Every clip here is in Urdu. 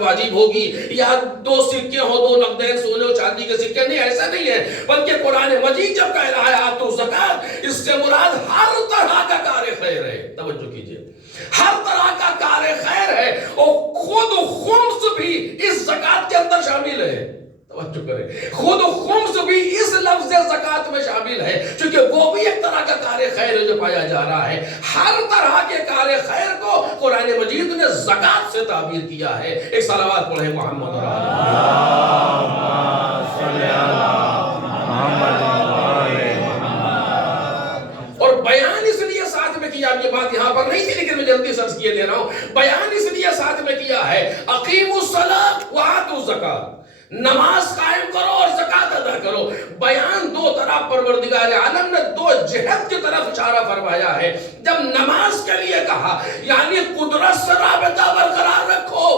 واجب ہوگی یا 2 سکے ہو 2 نقدین سونے اور چاندی کے سکے، نہیں، ایسا نہیں ہے، بلکہ قرآن مجید جب کہہ رہا ہے آتو زکات، اس سے مراد ہر طرح کا کار خیر ہے۔ توجہ کیجئے، ہر طرح کا کار خیر ہے، اور خود خمس بھی اس زکات کے اندر شامل ہے۔ توجہ کریں، خود خمس بھی اس لفظ زکات میں شامل ہے، چونکہ وہ بھی ایک طرح کا کار خیر ہے جو پایا جا رہا ہے۔ ہر طرح کے کار خیر کو قرآن مجید نے زکات سے تعبیر کیا ہے۔ ایک صلوات پڑھیں محمد اور اور بیان اس لیے ساتھ میں کیا، یہ بات یہاں پر نہیں تھی لیکن میں جلدی سرچ کیے لے رہا ہوں، بیان اس لیے ساتھ میں کیا ہے، اقیموا الصلاۃ وآتوا الزکاۃ، نماز قائم کرو اور زکات ادا کرو۔ بیان 2 طرح پروردگار عالم نے 2 جہت کی طرف اشارہ فرمایا ہے۔ جب نماز کے لیے کہا یعنی قدرت سے رابطہ برقرار رکھو،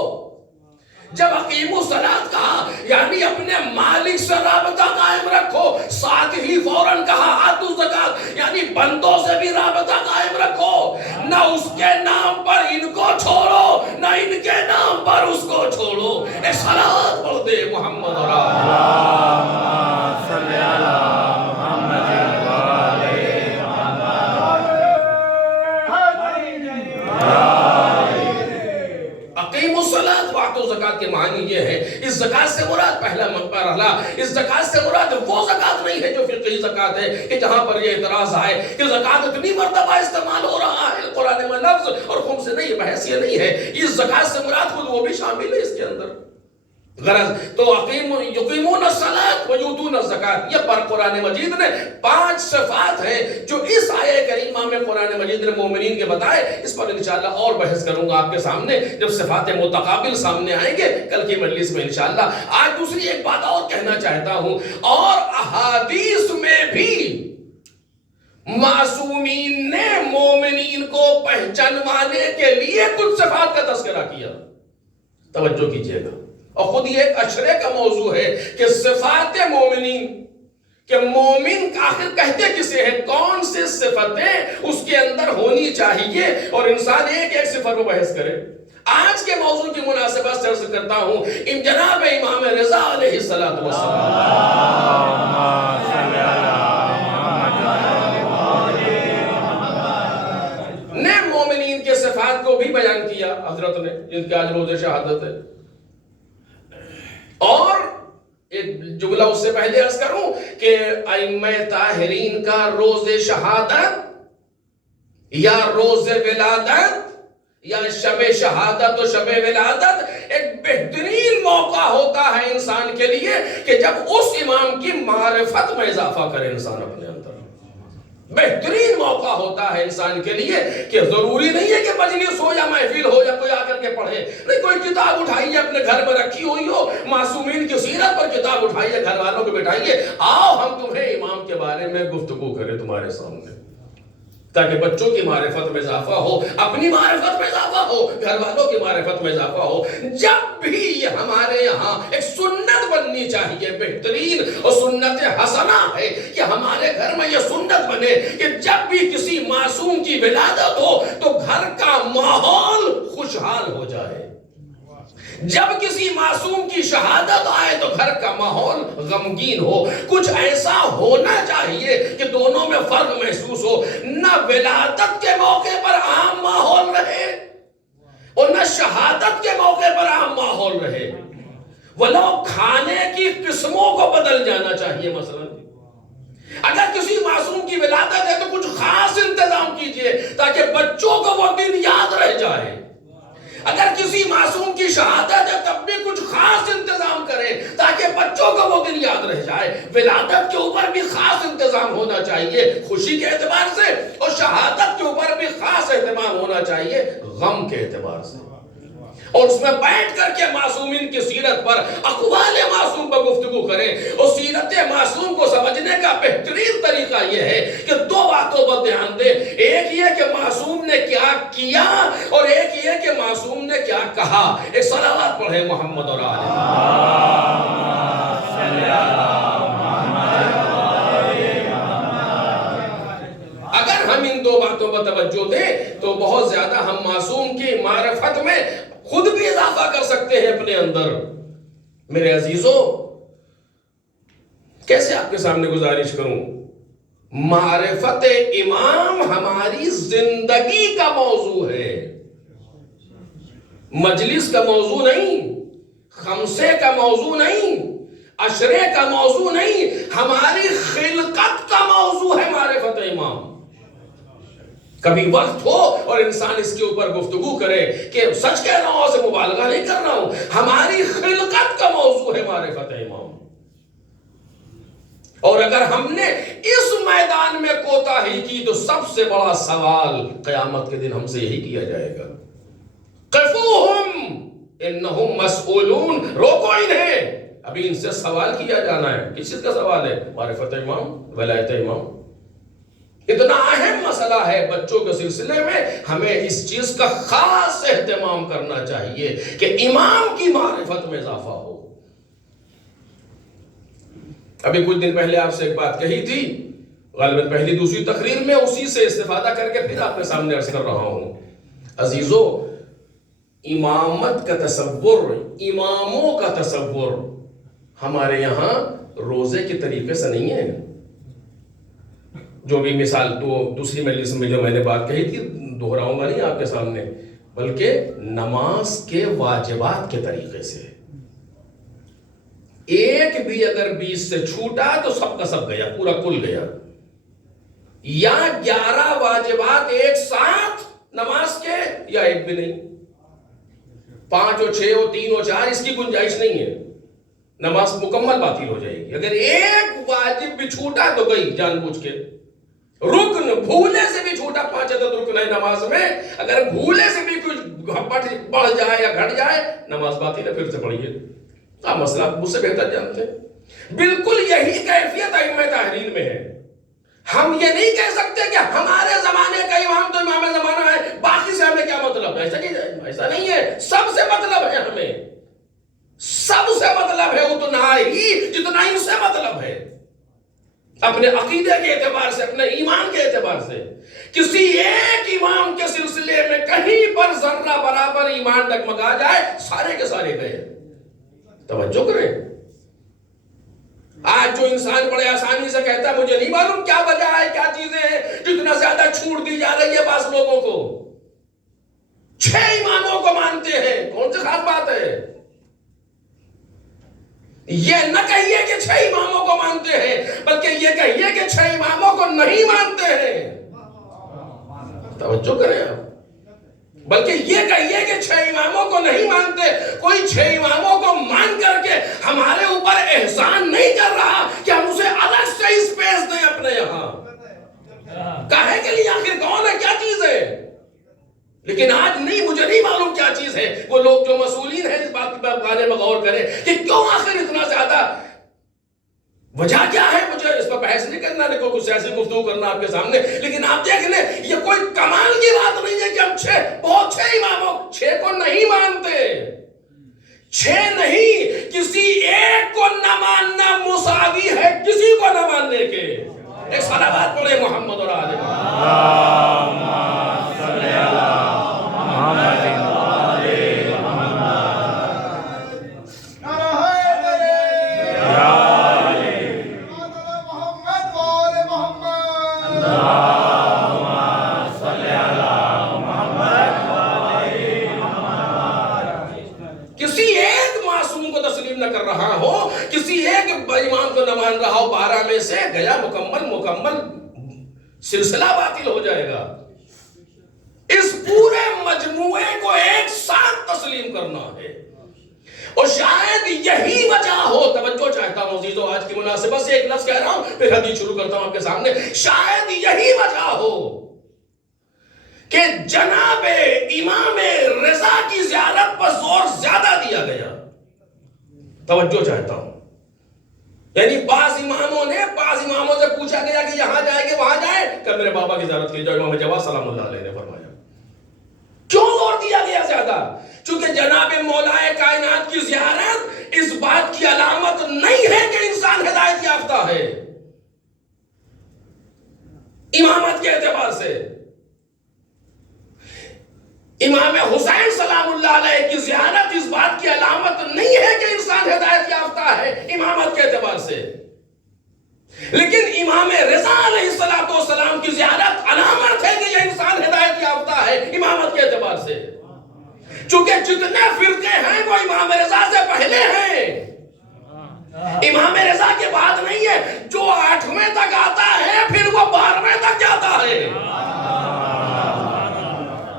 جب اقیموا الصلاۃ کہا یعنی اپنے مالک سے رابطہ قائم رکھو، ساتھ ہی فوراً کہا آتوا الزکاۃ یعنی بندوں سے بھی رابطہ قائم رکھو، نہ اس کے نام پر ان کو چھوڑو نہ ان کے نام پر اس کو چھوڑو۔ ایک صلوات پڑھ دے محمد اور اقیموا الصلاۃ وآتوا الزکاۃ کے معنی یہ ہے، اس زکات سے مراد پہلا مرحلہ، اس زکات سے مراد وہ زکات نہیں ہے جو فقہی زکات ہے کہ جہاں پر یہ اعتراض آئے کہ زکات اتنی مرتبہ استعمال ہو رہا ہے قرآن میں لفظ اور خم سے نہیں، بحث یہ نہیں ہے، اس زکات سے مراد خود وہ بھی شامل ہے اس کے اندر۔ غرض تو یقیمون الصلاۃ ویؤتون الزکاۃ، یہ پر قرآن مجید نے 5 صفات ہیں جو اس آیہ کریمہ میں قرآن مجید نے مومنین کے بتائے۔ اس پر انشاءاللہ اور بحث کروں گا آپ کے سامنے جب صفات متقابل سامنے آئیں گے کل کی مجلس میں انشاءاللہ۔ آج دوسری ایک بات اور کہنا چاہتا ہوں، اور احادیث میں بھی معصومین نے مومنین کو پہچانوانے کے لیے کچھ صفات کا تذکرہ کیا۔ توجہ کیجئے گا، اور خود یہ ایک اشرے کا موضوع ہے کہ صفات مومنین، کہ مومن آخر کہتے کسے ہیں، کون سے صفتیں اس کے اندر ہونی چاہیے، اور انسان ایک ایک صفت پر بحث کرے۔ آج کے موضوع کی مناسبت سے عرض کرتا ہوں، جناب امام رضا علیہ الصلوۃ نے مومنین کے صفات کو بھی بیان کیا حضرت نے، جن کے آج روز شہادت ہے۔ اور ایک جملہ اس سے پہلے عرض کروں کہ ائمہ طاہرین کا روز شہادت یا روز ولادت یا شب شہادت و شب ولادت ایک بہترین موقع ہوتا ہے انسان کے لیے کہ جب اس امام کی معرفت میں اضافہ کرے انسان اپنے اندر۔ بہترین موقع ہوتا ہے انسان کے لیے کہ ضروری نہیں ہے کہ مجلس ہو یا محفل ہو یا کوئی آ کر کے پڑھے، نہیں، کوئی کتاب اٹھائیے اپنے گھر میں رکھی ہوئی ہو، معصومین کی سیرت پر کتاب اٹھائیے، گھر والوں کو بٹھائیے، آؤ ہم تمہیں امام کے بارے میں گفتگو کریں تمہارے سامنے، تاکہ بچوں کی معرفت میں اضافہ ہو، اپنی معرفت میں اضافہ ہو، گھر والوں کی معرفت میں اضافہ ہو۔ جب بھی یہ ہمارے یہاں ایک سنت بننی چاہیے بہترین، اور سنت حسنہ ہے کہ ہمارے گھر میں یہ سنت بنے کہ جب بھی کسی معصوم کی ولادت ہو تو گھر کا ماحول خوشحال ہو جائے، جب کسی معصوم کی شہادت آئے تو گھر کا ماحول غمگین ہو۔ کچھ ایسا ہونا چاہیے کہ دونوں میں فرق محسوس ہو، نہ ولادت کے موقع پر عام ماحول رہے اور نہ شہادت کے موقع پر عام ماحول رہے، ولو کھانے کی قسموں کو بدل جانا چاہیے۔ مثلا اگر کسی معصوم کی ولادت ہے تو کچھ خاص انتظام کیجئے تاکہ بچوں کو وہ دن یاد رہ جائے، اگر کسی معصوم کی شہادت ہے تب بھی کچھ خاص انتظام کریں تاکہ بچوں کو وہ دن یاد رہ جائے۔ ولادت کے اوپر بھی خاص انتظام ہونا چاہیے خوشی کے اعتبار سے، اور شہادت کے اوپر بھی خاص اہتمام ہونا چاہیے غم کے اعتبار سے، اور اس میں بیٹھ کر کے معصومین کی سیرت پر، اقوال معصوم پر گفتگو کریں۔ اور سیرت معصوم کو سمجھنے کا بہترین طریقہ یہ ہے کہ 2 باتوں پر دھیان دیں، ایک یہ کہ معصوم نے کیا کیا اور ایک یہ کہ معصوم نے کیا کہا۔ ایک صلوات پڑھیں محمد اور آل اگر ہم ان 2 باتوں پر توجہ دیں تو بہت زیادہ ہم معصوم کی معرفت میں خود بھی اضافہ کر سکتے ہیں اپنے اندر. میرے عزیزوں، کیسے آپ کے سامنے گزارش کروں؟ معرفت امام ہماری زندگی کا موضوع ہے، مجلس کا موضوع نہیں، خمسے کا موضوع نہیں، عشرے کا موضوع نہیں، ہماری خلقت کا موضوع ہے معرفت امام. کبھی وقت ہو اور انسان اس کے اوپر گفتگو کرے کہ سچ کہہ رہا ہوں، اسے مبالغہ نہیں کر رہا ہوں، ہماری خلقت کا موضوع ہے معرفت امام. اور اگر ہم نے اس میدان میں کوتاہی کی تو سب سے بڑا سوال قیامت کے دن ہم سے یہی کیا جائے گا، قفوہم انہم مسئولون، روکو انہیں، ابھی ان سے سوال کیا جانا ہے. کس چیز کا سوال ہے؟ معرفت امام، ولایت امام. اتنا اہم مسئلہ ہے. بچوں کے سلسلے میں ہمیں اس چیز کا خاص اہتمام کرنا چاہیے کہ امام کی معرفت میں اضافہ ہو. ابھی کچھ دن پہلے آپ سے ایک بات کہی تھی، غالباً پہلی دوسری تقریر میں اسی سے استفادہ کر کے پھر آپ کے سامنے عرض کر رہا ہوں. عزیزو، امامت کا تصور، اماموں کا تصور ہمارے یہاں روزے کے طریقے سے نہیں ہے. جو بھی مثال تو دوسری مجلس میں جو میں نے بات کہی تھی دہراؤں گا نہیں آپ کے سامنے، بلکہ نماز کے واجبات کے طریقے سے. ایک بھی اگر 20 سے چھوٹا تو سب کا سب گیا، پورا کل گیا. یا 11 واجبات ایک ساتھ نماز کے، یا ایک بھی نہیں، 5 اور 6 اور 3 اور 4 اس کی گنجائش نہیں ہے. نماز مکمل باطل ہو جائے گی. اگر ایک واجب بھی چھوٹا تو گئی جان بوجھ کے. رکن بھولے سے بھی چھوٹا، 5 عدد رکن ہے نماز میں، اگر بھولے سے بھی کچھ بڑھ جائے یا گھٹ جائے نماز باطل ہے. پھر سے پڑھیے. آپ مسئلہ مجھ سے بہتر جانتے ہیں. بالکل یہی کیفیت ائمہ تحریر میں ہے. ہم یہ نہیں کہہ سکتے کہ ہمارے زمانے کا امام تو امام زمانہ ہے، باقی سے ہمیں کیا مطلب ہے. ایسا نہیں ہے. سب سے مطلب ہے، ہمیں سب سے مطلب ہے اتنا ہی جتنا ان سے مطلب ہے. اپنے عقیدے کے اعتبار سے، اپنے ایمان کے اعتبار سے. کسی ایک امام کے سلسلے میں کہیں پر ذرہ برابر ایمان ڈگمگا جائے، سارے کے سارے گئے. توجہ کریں. آج جو انسان بڑے آسانی سے کہتا ہے مجھے نہیں معلوم کیا وجہ ہے، کیا چیزیں ہیں جو اتنا زیادہ چھوٹ دی جا رہی ہے بعض لوگوں کو. 6 اماموں کو مانتے ہیں، کون سی خاص بات ہے؟ یہ نہ کہیے کہ 6 اماموں کو مانتے ہیں، بلکہ یہ کہیے کہ 6 اماموں کو نہیں مانتے ہیں. توجہ کریں آپ. بلکہ یہ کہیے کہ 6 اماموں کو نہیں مانتے. کوئی 6 اماموں کو مان کر کے ہمارے اوپر احسان نہیں کر رہا کہ ہم اسے الگ سے اسپیس دیں اپنے یہاں. کہے کے لیے آخر کون ہے، کیا چیز ہے؟ لیکن آج نہیں، مجھے نہیں معلوم کیا چیز ہے. وہ لوگ جو مسئولین ہیں اس بات پر بارے میں غور کریں کہ کیوں آخر اتنا زیادہ، وجہ کیا ہے. مجھے اس پر بحث نہیں کرنا، نہیں کوئی سیاسی گفتگو کرنا آپ کے سامنے. لیکن آپ دیکھ لیں، یہ کوئی کمال کی بات نہیں ہے کہ ہم 6 اماموں 6 کو نہیں مانتے. 6 نہیں، کسی ایک کو نہ ماننا مساوی ہے کسی کو نہ ماننے کے. ایک صلوات پڑھے محمد اور آل محمد. کسی ایک معصوم کو تسلیم نہ کر رہا ہو، کسی ایک امام کو نہ مان رہا ہو، 12 میں سے گیا مکمل سلسلہ باطل ہو جائے گا. اس پورے مجموعے کو ایک ساتھ تسلیم کرنا ہے. اور شاید یہی وجہ ہو، توجہ چاہتا ہوں عزیزو، آج کی مناسبت سے ایک لفظ کہہ رہا ہوں پھر حدیث شروع کرتا ہوں آپ کے سامنے. شاید یہی وجہ ہو کہ جناب امام رضا کی زیارت پر زور زیادہ دیا گیا. توجہ چاہتا ہوں. یعنی بعض اماموں سے پوچھا گیا کہ یہاں جائیں گے وہاں جائیں، کہ میرے بابا کی زیارت کی جائے. امام جواد سلام اللہ علیہ نے فرمایا. کیوں زور دیا گیا زیادہ؟ چونکہ جناب مولا کائنات کی زیارت اس بات کی علامت نہیں ہے کہ انسان ہدایت یافتہ ہے امامت کے اعتبار سے. امام حسین سلام اللہ علیہ کی زیارت اس بات کی علامت نہیں ہے کہ انسان ہدایت یافتہ ہے امامت کے اعتبار سے، لیکن امام رضا علیہ السلام کی زیارت علامت ہے کہ یہ انسان ہدایت یافتہ ہے امامت کے اعتبار سے، چونکہ جتنے فرقے ہیں وہ امام رضا سے پہلے ہیں، امام رضا کے بعد نہیں ہے۔ جو 8ویں تک آتا ہے پھر وہ 12ویں تک جاتا ہے۔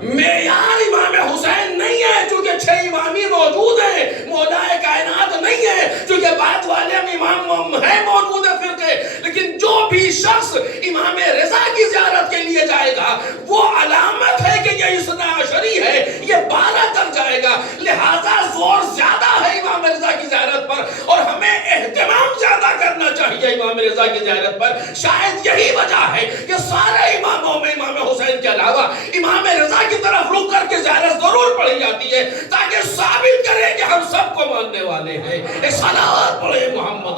معیار امام حسین نہیں ہے چونکہ 6 امامی موجود ہیں، مولا کائنات نہیں ہے چونکہ بعد والے امام ہیں موجود ہے فرقے، لیکن جو بھی شخص امام رضا کی زیارت کے لیے جائے گا وہ علامت ہے کہ یہ اثنا عشری ہے، یہ 12 تک جائے گا، لہذا زور زیادہ ہے امام رضا کی زیارت پر، اور ہمیں اہتمام زیادہ کرنا چاہیے امام رضا کی زیارت پر۔ شاید یہی وجہ ہے کہ سارے اماموں میں امام حسین کے علاوہ امام رضا کی طرف رک کر کے زیارت ضرور پڑھی جاتی ہے تاکہ ثابت کرے کہ ہم سب کو ماننے والے ہیں۔ صلوات پڑھیں محمد